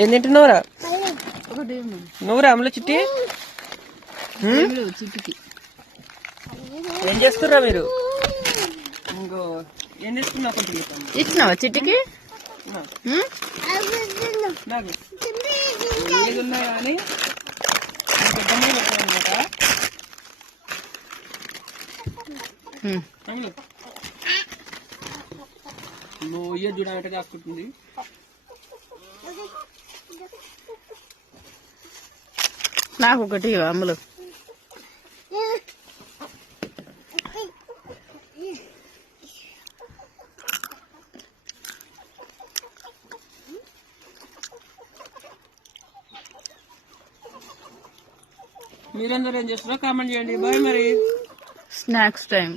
ఏం తింటున్నావురా? నువ్వురా అమలు చిట్టి? చిట్టికి ఏం చేస్తుర్రా మీరు? ఇంకో ఏం చేస్తున్నావు? ఇచ్చినావా చిట్టికి? నాకు ఏది ఉన్నా కానీ పెద్దమ్మ పెట్టాలన్నమాట. నువ్వు ఇయ్య చూడబెట్టగా కాసుకుంటుంది. నాకు ఒకటి అమ్ములు. మీరందరూ ఏం చేస్తారో కామెంట్ చేయండి. బాయ్. మరి స్నాక్స్ టైం.